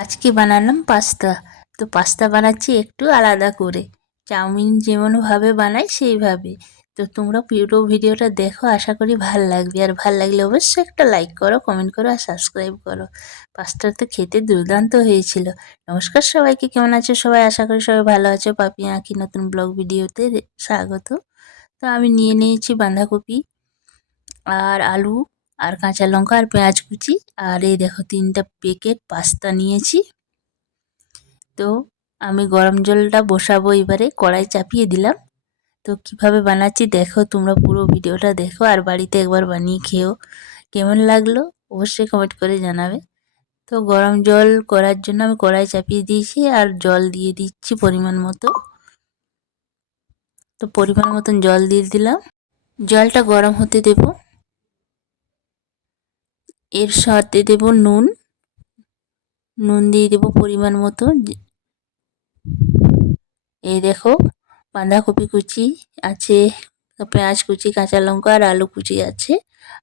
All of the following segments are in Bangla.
আজকে বানালাম পাস্তা। তো পাস্তা বানাচ্ছি একটু আলাদা করে, চাউমিন যেমনভাবে বানাই সেইভাবে। তো তোমরা পুরো ভিডিওটা দেখো, আশা করি ভাল লাগবে। আর ভাল লাগলে অবশ্যই একটা লাইক করো, কমেন্ট করো আর সাবস্ক্রাইব করো। পাস্তা তো খেতে দুর্দান্ত হয়েছিল। নমস্কার সবাইকে, কেমন আছো সবাই? আশা করি সবাই ভালো আছো। পাপি আঁকি নতুন ব্লগ ভিডিওতে স্বাগত। তো আমি নিয়ে নিয়েছি বাঁধাকপি আর আলু আর কাঁচা লঙ্কা আর পেঁয়াজ কুচি। আর এই দেখো 3টা প্যাকেট পাস্তা নিয়েছি। তো আমি গরম জলটা বসাবো, এবারে কড়াই চাপিয়ে দিলাম। তো কিভাবে বানাচ্ছি দেখো, তোমরা পুরো ভিডিওটা দেখো আর বাড়িতে একবার বানিয়ে খেও। কেমন লাগলো অবশ্যই কমেন্ট করে জানাবে। তো গরম জল করার জন্য আমি কড়াই চাপিয়ে দিয়েছি আর জল দিয়ে দিচ্ছি পরিমাণ মতো। তো পরিমাণ মতন জল দিয়ে দিলাম, জলটা গরম হতে দেব। এর সাথে দেব নুন, নুন দিয়ে দেব পরিমাণ মতো। এই দেখো বাঁধাকপি কুচি আছে, পেঁয়াজ কুচি, কাঁচা লঙ্কা আর আলু কুচি আছে।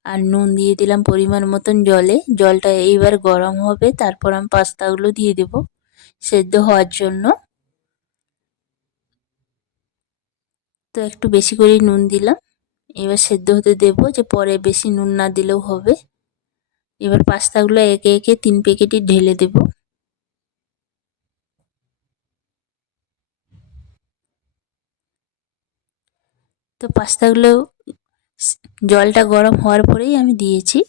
আর নুন দিয়ে দিলাম পরিমাণ মতন জলে। জলটা এইবার গরম হবে, তারপর আমি পাস্তাগুলো দিয়ে দেব সেদ্ধ হওয়ার জন্য। তো একটু বেশি করে নুন দিলাম, এবার সেদ্ধ হতে দেব, যে পরে বেশি নুন না দিলেও হবে। এবার পাস্তাগুলো একে একে 3 প্যাকেটই ঢেলে দেব। তো পাস্তাগুলো জলটা গরম হওয়ার পরেই আমি দিয়েছি।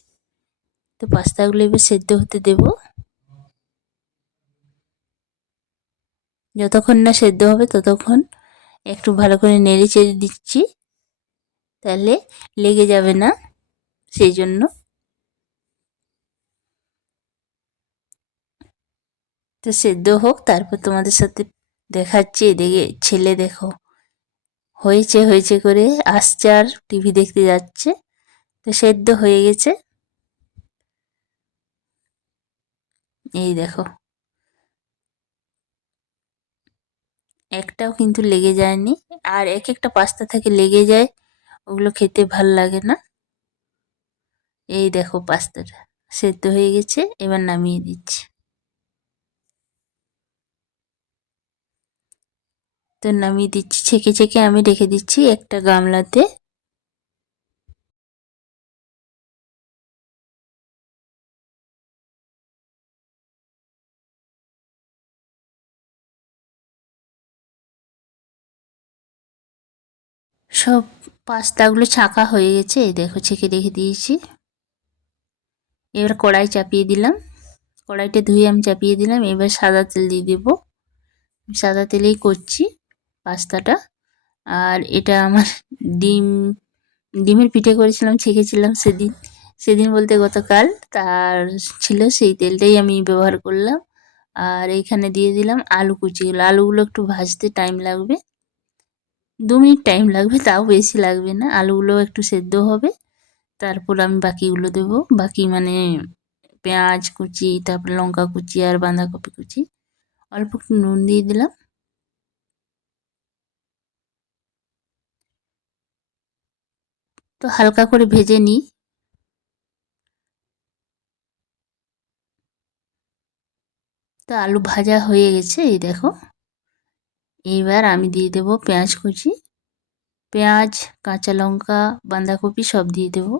তো পাস্তাগুলো এবার সেদ্ধ হতে দেব। যতক্ষণ না সেদ্ধ হবে ততক্ষণ একটু ভালো করে নেড়ে চেড়ে দিচ্ছি, তাহলে লেগে যাবে না, সেই জন্য। তো সেদ্ধ হোক, তারপর তোমাদের সাথে দেখাচ্ছি। এদিকে ছেলে দেখো হয়েছে হয়েছে করে আসছে আর টিভি দেখতে যাচ্ছে। তো সেদ্ধ হয়ে গেছে, এই দেখো একটাও কিন্তু লেগে যায়নি। আর এক একটা পাস্তা থেকে লেগে যায়, ওগুলো খেতে ভাল লাগে না। এই দেখো পাস্তাটা সেদ্ধ হয়ে গেছে, এবার নামিয়ে দিচ্ছি। তো নামিয়ে দিচ্ছি, ছেঁকে ছেঁকে আমি রেখে দিচ্ছি একটা গামলাতে। সব পাস্তাগুলো ছাঁকা হয়ে গেছে, এই দেখো ছেঁকে রেখে দিয়েছি। এবার কড়াই চাপিয়ে দিলাম, কড়াইটা ধুয়ে আমি চাপিয়ে দিলাম। এবার সাদা তেল দিয়ে দেবো, সাদা তেলেই করছি পাস্তাটা। আর এটা আমার ডিম ডিমের পিঠে করেছিলাম, ছেঁকেছিলাম সেদিন, সেদিন বলতে গতকাল, তার ছিল সেই তেলটাই আমি ব্যবহার করলাম। আর এইখানে দিয়ে দিলাম আলু কুচিগুলো। আলুগুলো একটু ভাজতে টাইম লাগবে, 2 মিনিট টাইম লাগবে, তাও বেশি লাগবে না। আলুগুলো একটু সেদ্ধ হবে, তারপর আমি বাকিগুলো দেবো। বাকি মানে পেঁয়াজ কুচি, তারপর লঙ্কা কুচি আর বাঁধাকপি কুচি। অল্প একটু নুন দিয়ে দিলাম। তো হালকা করে ভেজে নিই। তো আলু ভাজা হয়ে গেছে, এই দেখো। এইবার আমি দিয়ে দেবো পেঁয়াজ কুচি, পেঁয়াজ, কাঁচা লঙ্কা, বাঁধাকপি সব দিয়ে দেবো।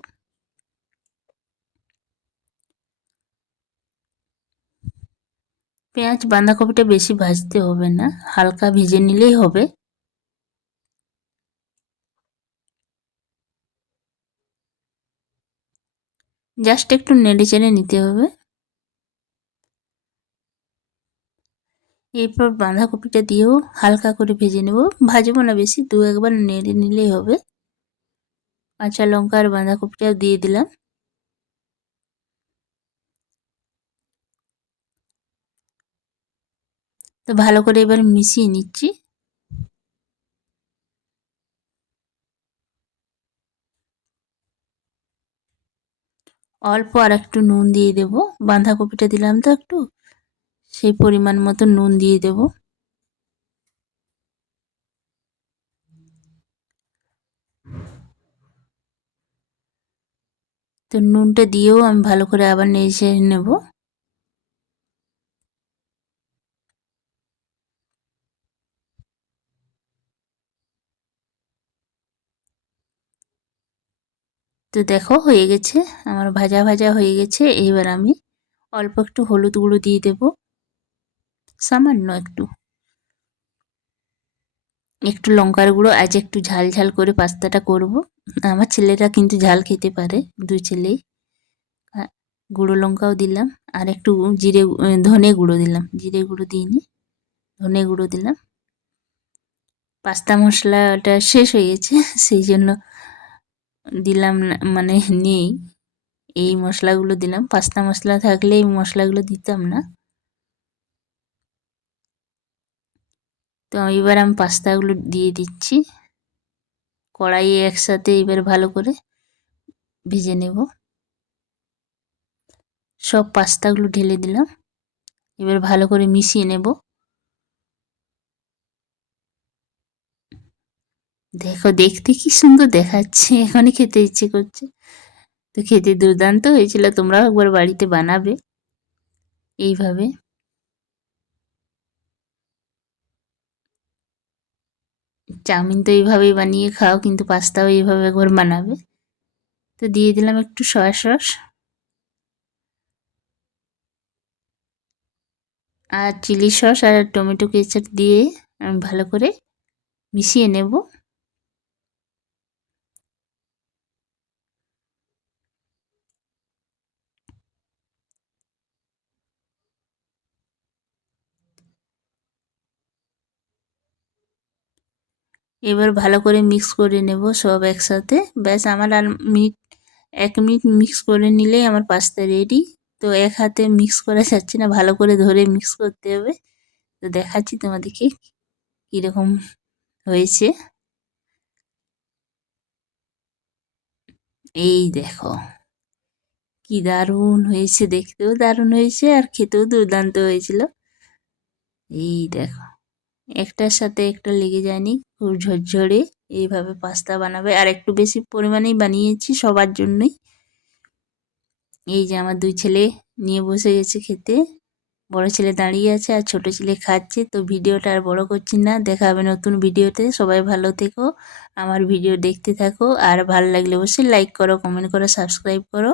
পেঁয়াজ বাঁধাকপিটা বেশি ভাজতে হবে না, হালকা ভেজে নিলেই হবে। জাস্ট একটু নেড়ে চেড়ে নিতে হবে। এরপর বাঁধাকপিটা দিয়েও হালকা করে ভেজে নেব, ভাজবো না বেশি, 2-1 বার নেড়ে নিলেই হবে। কাঁচা লঙ্কা আর বাঁধাকপিটাও দিয়ে দিলাম। তো ভালো করে এবার মিশিয়ে নিচ্ছি। অল্প আর একটু নুন দিয়ে দেব, বাঁধাকপিটা দিলাম তো একটু, সেই পরিমাণ মতো নুন দিয়ে দেব। তো নুনটা দিয়েও আমি ভালো করে আবার নেড়ে চেড়ে নেব। তো দেখো হয়ে গেছে, আমার ভাজা ভাজা হয়ে গেছে। এইবার আমি অল্প একটু হলুদ গুঁড়ো দিয়ে দেব, সামান্য একটু, একটু লঙ্কার গুঁড়ো। আজ একটু ঝাল ঝাল করে পাস্তাটা করব। আমার ছেলেরা কিন্তু ঝাল খেতে পারে, দুই ছেলেই। গুঁড়ো লঙ্কাও দিলাম, আর একটু ধনে গুঁড়ো দিলাম, জিরে গুঁড়ো দিইনি, ধনে গুঁড়ো দিলাম। পাস্তা মশলাটা শেষ হয়ে গেছে, সেই জন্য দিলাম না, মানে নেই। এই মশলাগুলো দিলাম, পাস্তা মশলা থাকলে এই মশলাগুলো দিতাম না। তো এবার আমি পাস্তাগুলো দিয়ে দিচ্ছি কড়াইয়ে একসাথে। এবার ভালো করে ভেজে নেব। সব পাস্তাগুলো ঢেলে দিলাম, এবার ভালো করে মিশিয়ে নেব। দেখো দেখতে কি সুন্দর দেখাচ্ছে, এখনই খেতে ইচ্ছে করছে। তো খেতে দুর্দান্ত হয়েছিল, তোমরাও একবার বাড়িতে বানাবে এইভাবে। চাউমিন তো এইভাবেই বানিয়ে খাও, কিন্তু পাস্তাও এইভাবে একবার বানাবে। তো দিয়ে দিলাম একটু সয়া সস আর চিলি সস আর টমেটো কেচাপ দিয়ে আমি ভালো করে মিশিয়ে নেব। এবার ভালো করে মিক্স করে নেব সব একসাথে। ব্যাস আমার আর 1 মিনিট মিক্স করে নিলেই আমার পাস্তা রেডি। তো এক হাতে মিক্স করা যাচ্ছে না, ভালো করে ধরে মিক্স করতে হবে। তো দেখাচ্ছি তোমাদেরকে কীরকম হয়েছে। এই দেখো কি দারুণ হয়েছে, দেখতেও দারুণ হয়েছে আর খেতেও দুর্দান্ত হয়েছিল। এই দেখো একটার সাথে একটা লেগে যায়নি, খুব ঝরঝরে। এইভাবে পাস্তা বানাবে, আর একটু বেশি পরিমাণেই বানিয়েছি সবার জন্যই। এই যে আমার 2 ছেলে নিয়ে বসে গেছে খেতে, বড় ছেলে দাঁড়িয়ে আছে আর ছোট ছেলে খাচ্ছে। তো ভিডিওটা আর বড় করছি না, দেখা হবে নতুন ভিডিওতে। সবাই ভালো থেকো, আমার ভিডিও দেখতে থাকো, আর ভালো লাগলে অবশ্যই লাইক করো, কমেন্ট করো, সাবস্ক্রাইব করো।